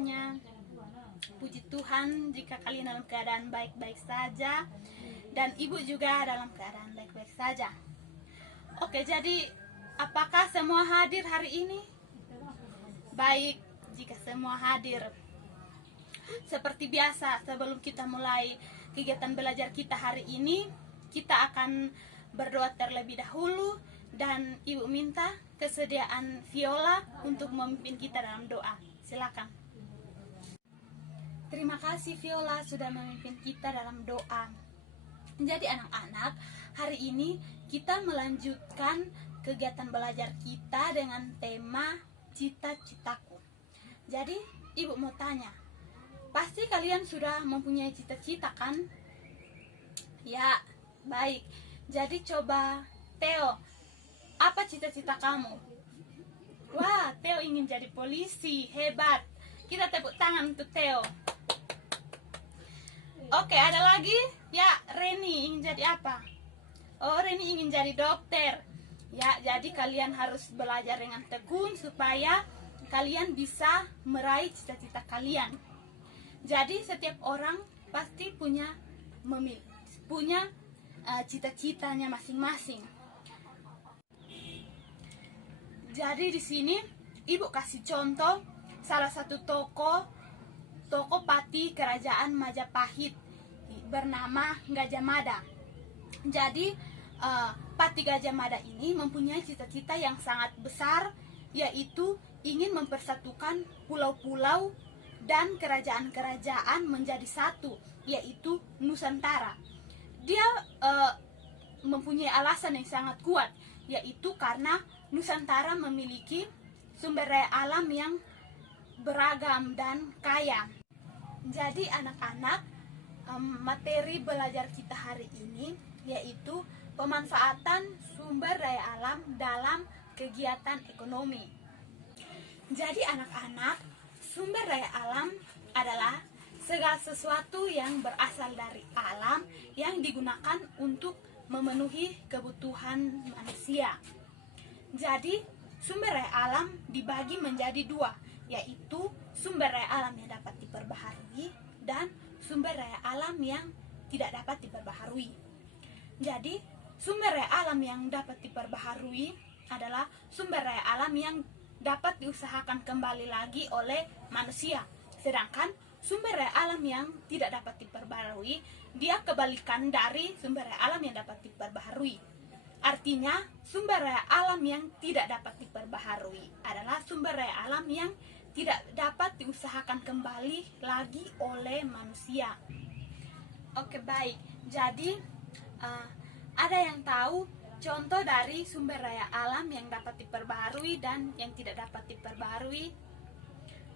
semuanya. Puji Tuhan jika kalian dalam keadaan baik-baik saja, dan ibu juga dalam keadaan baik-baik saja. Oke, jadi apakah semua hadir hari ini? Baik, jika semua hadir. Seperti biasa, sebelum kita mulai kegiatan belajar kita hari ini, kita akan berdoa terlebih dahulu, dan ibu minta kesediaan Viola untuk memimpin kita dalam doa. Silakan. Terima kasih Viola sudah memimpin kita dalam doa. Jadi anak-anak, hari ini kita melanjutkan kegiatan belajar kita dengan tema cita-citaku. Jadi ibu mau tanya, pasti kalian sudah mempunyai cita-cita kan? Ya, baik. Jadi coba Theo, apa cita-cita kamu? Wah, Theo ingin jadi polisi, hebat. Kita tepuk tangan untuk Theo. Oke, ada lagi? Ya, Reni ingin jadi apa? Oh, Reni ingin jadi dokter. Ya, jadi kalian harus belajar dengan tekun supaya kalian bisa meraih cita-cita kalian. Jadi setiap orang pasti punya cita-citanya masing-masing. Jadi di sini ibu kasih contoh salah satu tokoh pati kerajaan Majapahit bernama Gajah Mada. Jadi Pati Gajah Mada ini mempunyai cita-cita yang sangat besar, yaitu ingin mempersatukan pulau-pulau dan kerajaan-kerajaan menjadi satu, yaitu Nusantara. Dia mempunyai alasan yang sangat kuat, yaitu karena Nusantara memiliki sumber daya alam yang beragam dan kaya. Jadi anak-anak, materi belajar kita hari ini yaitu pemanfaatan sumber daya alam dalam kegiatan ekonomi. Jadi anak-anak, sumber daya alam adalah segala sesuatu yang berasal dari alam yang digunakan untuk memenuhi kebutuhan manusia. Jadi sumber daya alam dibagi menjadi dua, yaitu sumber daya alam yang dapat diperbaharui dan sumber daya alam yang tidak dapat diperbaharui. Jadi sumber daya alam yang dapat diperbaharui adalah sumber daya alam yang dapat diusahakan kembali lagi oleh manusia. Sedangkan sumber daya alam yang tidak dapat diperbaharui, dia kebalikan dari sumber daya alam yang dapat diperbaharui. Artinya, sumber daya alam yang tidak dapat diperbaharui adalah sumber daya alam yang tidak dapat diusahakan kembali lagi oleh manusia. Oke, baik. Jadi, ada yang tahu contoh dari sumber daya alam yang dapat diperbaharui dan yang tidak dapat diperbaharui?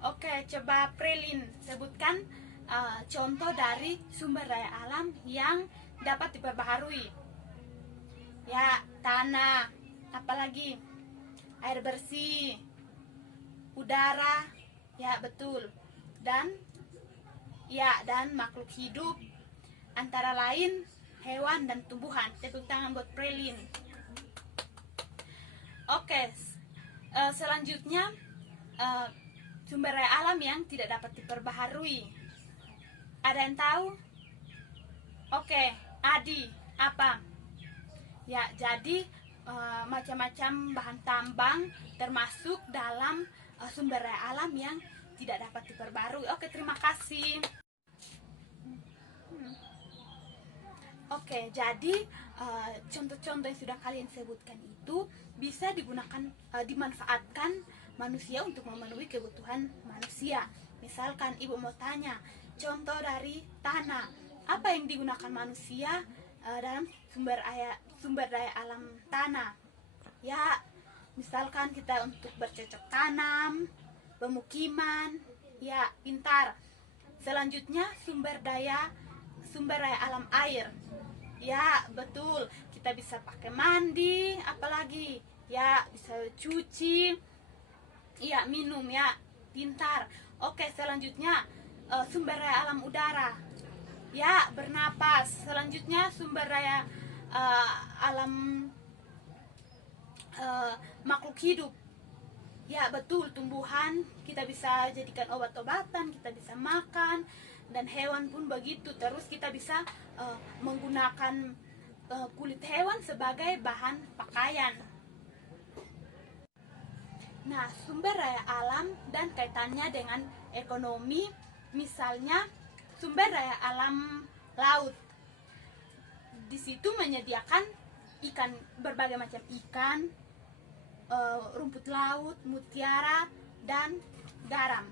Oke, coba Prelin sebutkan contoh dari sumber daya alam yang dapat diperbaharui. Ya, tanah, apalagi air bersih, udara, ya betul, dan makhluk hidup, antara lain hewan dan tumbuhan. Tepuk tangan buat Prelin. Oke, selanjutnya sumber daya alam yang tidak dapat diperbaharui. Ada yang tahu? Oke, Adi, apa? Ya, jadi macam-macam bahan tambang termasuk dalam sumber daya alam yang tidak dapat diperbarui. Oke, terima kasih. Oke, jadi contoh-contoh yang sudah kalian sebutkan itu bisa digunakan, dimanfaatkan manusia untuk memenuhi kebutuhan manusia. Misalkan ibu mau tanya, contoh dari tanah, apa yang digunakan manusia dalam sumber daya alam tanah? Ya, misalkan kita untuk bercocok tanam, pemukiman, ya pintar. Selanjutnya sumber daya alam air. Ya, betul. Kita bisa pakai mandi, apalagi? Ya, bisa cuci. Ya, minum, ya. Pintar. Oke, selanjutnya sumber daya alam udara. Ya, bernapas. Selanjutnya sumber daya alam makhluk hidup. Ya betul, tumbuhan kita bisa jadikan obat-obatan, kita bisa makan, dan hewan pun begitu. Terus kita bisa menggunakan kulit hewan sebagai bahan pakaian. Nah, sumber daya alam dan kaitannya dengan ekonomi, misalnya sumber daya alam laut. Di situ menyediakan ikan, berbagai macam ikan, rumput laut, mutiara, dan garam.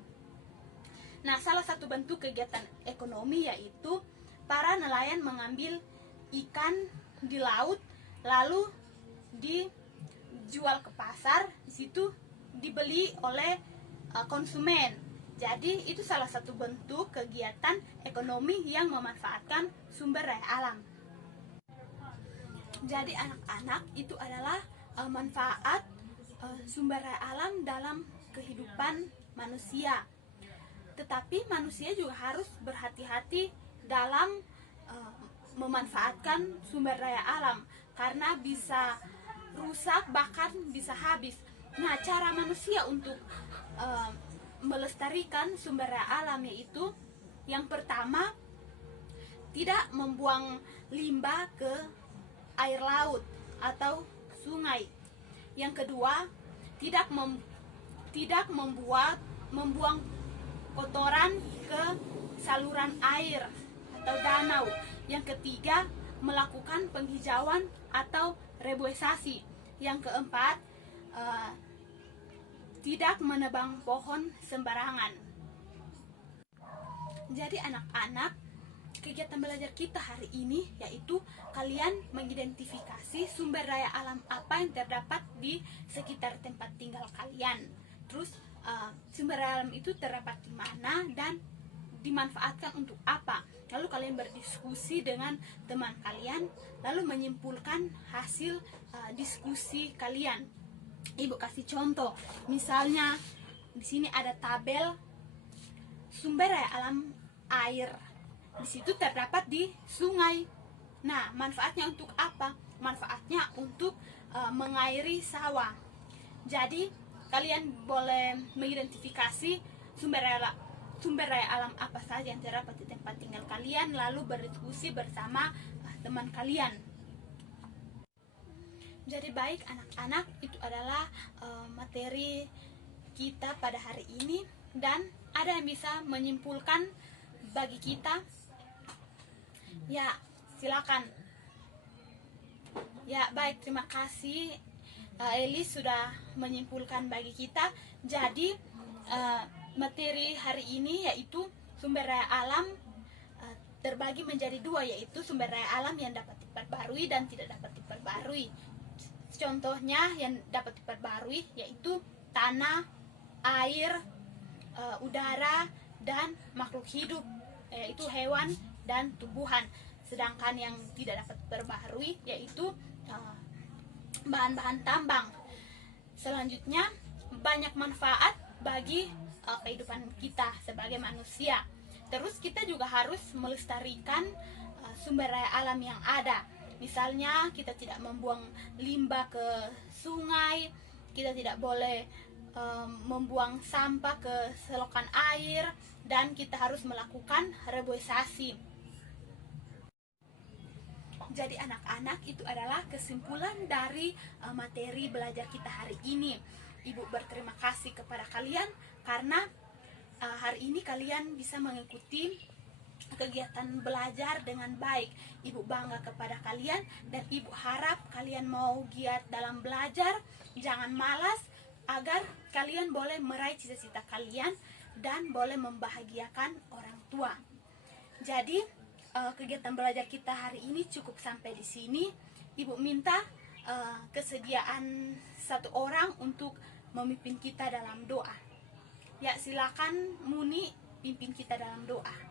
Nah, salah satu bentuk kegiatan ekonomi yaitu para nelayan mengambil ikan di laut lalu dijual ke pasar, di situ dibeli oleh konsumen. Jadi itu salah satu bentuk kegiatan ekonomi yang memanfaatkan sumber daya alam. Jadi anak-anak, itu adalah manfaat sumber daya alam dalam kehidupan manusia. Tetapi manusia juga harus berhati-hati dalam memanfaatkan sumber daya alam, karena bisa rusak, bahkan bisa habis. Nah, cara manusia untuk melestarikan sumber daya alam yaitu yang pertama, tidak membuang limbah ke air laut atau sungai. Yang kedua, tidak membuang kotoran ke saluran air atau danau. Yang ketiga, melakukan penghijauan atau reboisasi. Yang keempat, tidak menebang pohon sembarangan. Jadi anak-anak, kegiatan belajar kita hari ini yaitu kalian mengidentifikasi sumber daya alam apa yang terdapat di sekitar tempat tinggal kalian. Terus sumber daya alam itu terdapat di mana dan dimanfaatkan untuk apa. Lalu kalian berdiskusi dengan teman kalian, lalu menyimpulkan hasil diskusi kalian. Ibu kasih contoh, misalnya di sini ada tabel sumber daya alam air. Di situ terdapat di sungai. Nah, manfaatnya untuk apa? Manfaatnya untuk mengairi sawah. Jadi, kalian boleh mengidentifikasi sumber daya alam apa saja yang terdapat di tempat tinggal kalian, lalu berdiskusi bersama teman kalian. Jadi baik anak-anak, itu adalah materi kita pada hari ini, dan ada yang bisa menyimpulkan bagi kita? Ya, silakan. Ya, baik, terima kasih Elis sudah menyimpulkan bagi kita. Jadi materi hari ini yaitu sumber daya alam terbagi menjadi dua, yaitu sumber daya alam yang dapat diperbarui dan tidak dapat diperbarui. Contohnya yang dapat diperbarui yaitu tanah, air, udara, dan makhluk hidup, yaitu hewan dan tumbuhan. Sedangkan yang tidak dapat diperbarui yaitu bahan-bahan tambang. Selanjutnya, banyak manfaat bagi kehidupan kita sebagai manusia. Terus kita juga harus melestarikan sumber daya alam yang ada. Misalnya kita tidak membuang limbah ke sungai, kita tidak boleh membuang sampah ke selokan air, dan kita harus melakukan reboisasi. Jadi anak-anak, itu adalah kesimpulan dari materi belajar kita hari ini. Ibu berterima kasih kepada kalian karena hari ini kalian bisa mengikuti kegiatan belajar dengan baik. Ibu bangga kepada kalian, dan ibu harap kalian mau giat dalam belajar, jangan malas, agar kalian boleh meraih cita-cita kalian dan boleh membahagiakan orang tua. Jadi kegiatan belajar kita hari ini cukup sampai di sini. Ibu minta kesediaan satu orang untuk memimpin kita dalam doa. Ya, silakan Muni pimpin kita dalam doa.